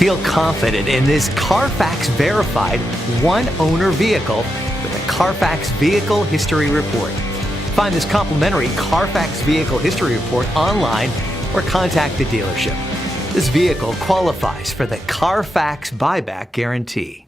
Feel confident in this CARFAX verified one-owner vehicle with a CARFAX Vehicle History Report. Find this complimentary CARFAX Vehicle History Report online or contact the dealership. This vehicle qualifies for the CARFAX buyback guarantee.